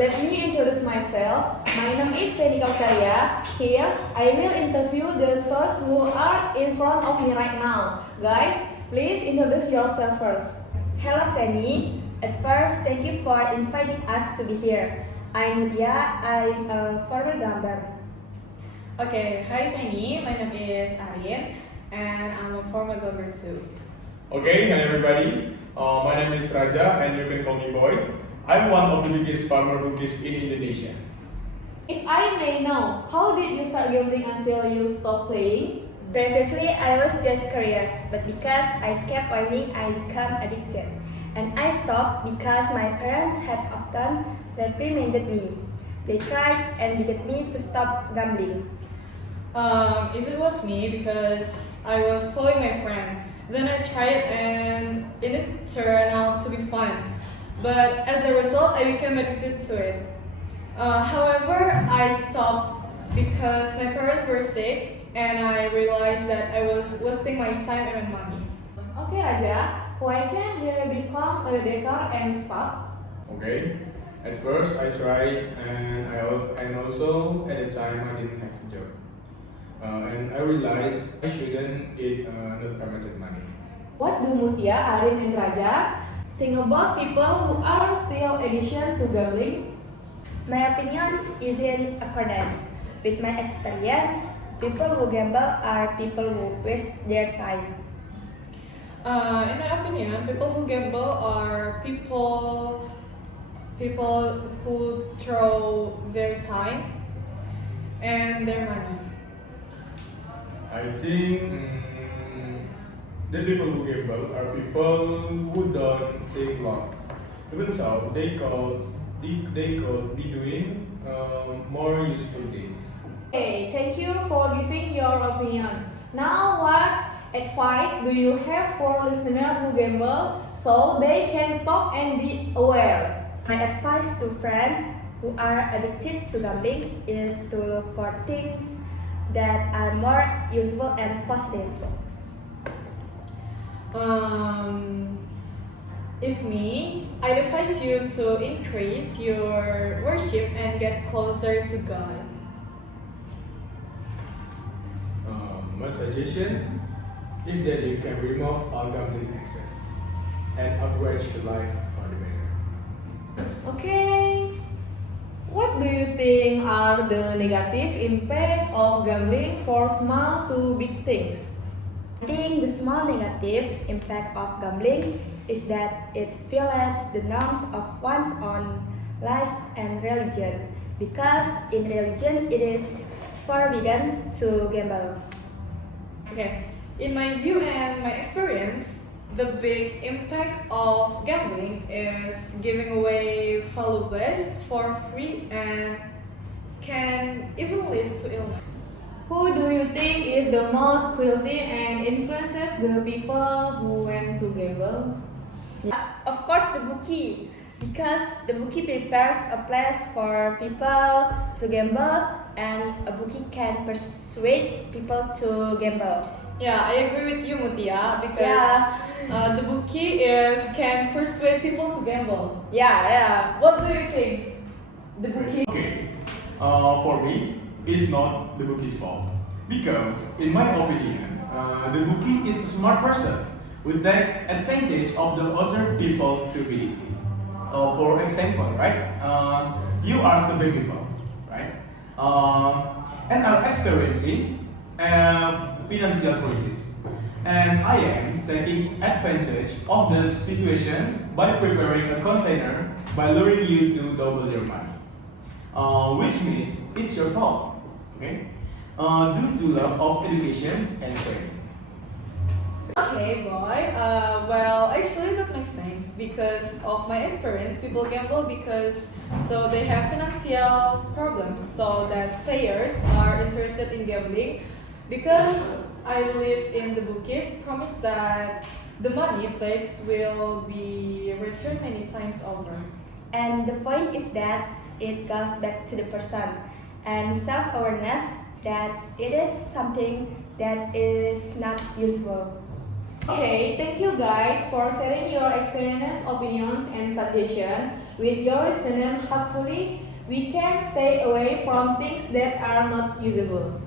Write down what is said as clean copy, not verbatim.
let me introduce myself. My name is Fennyca Oktaria. Here, I will interview the souls who are in front of me right now. Guys, please introduce yourself first. Hello Fanny. At first, thank you for inviting us to be here. I'm Mutia. I'm a former gambler. Okay, hi Fanny, my name is Arin and I'm a former gambler too. Okay, hi everybody. My name is Raja and you can call me Boy. I'm one of the biggest farmer bookies in Indonesia. If I may know, how did you start gambling until you stopped playing? Previously, I was just curious, but because I kept winning, I became addicted. And I stopped because my parents had often reprimanded me. They tried and begged me to stop gambling. If it was me, because I was following my friend, then I tried and it turned out to be fun. But as a result, I became addicted to it. However, I stopped because my parents were sick and I realized that I was wasting my time and money. Okay, Raja, why can he become a decker and stop? Okay, at first I tried and also at the time I didn't have a job. And I realized I shouldn't eat not permitted money. What do Mutia, Arin, and Raja think about people who are still addiction to gambling? My opinions is in accordance with my experience. People who gamble are people who waste their time. In my opinion, people who gamble are people who throw their time and their money. I think the people who gamble are people who don't think long. Even so, they could be doing more useful things. Hey, thank you for giving your opinion. Now, what advice do you have for listeners who gamble so they can stop and be aware? My advice to friends who are addicted to gambling is to look for things that are more useful and positive. If me, I'd advise you to increase your worship and get closer to God. My suggestion is that you can remove all gambling excess and upgrade your life for the better. Okay. What do you think are the negative impact of gambling for small to big things? I think the small negative impact of gambling is that it violates the norms of one's own life and religion, because in religion it is forbidden to gamble. Okay, in my view and my experience, the big impact of gambling is giving away valuables for free and can even lead to illness. Who do you think is the most cruelty and influences the people who went to gamble? Of course, the bookie, because the bookie prepares a place for people to gamble, and a bookie can persuade people to gamble. Yeah, I agree with you, Mutia, because the bookie can persuade people to gamble. Yeah. What do you think? The bookie. Okay, for me, it's not the bookie's fault. Because, in my opinion, the bookie is a smart person who takes advantage of the other people's stupidity. For example, right? You are stupid people, right? And are experiencing financial crisis. And I am taking advantage of the situation by preparing a container by luring you to double your money. Which means it's your fault, okay? Due to lack of education and training. Okay, boy. Well, actually that makes sense because of my experience. People gamble because they have financial problems, so that players are interested in gambling. Because I believe in the bookies promise that the money played will be returned many times over. And the point is that it goes back to the person and self-awareness that it is something that is not useful. Okay, thank you guys for sharing your experience, opinions, and suggestions with your listeners. Hopefully, we can stay away from things that are not usable.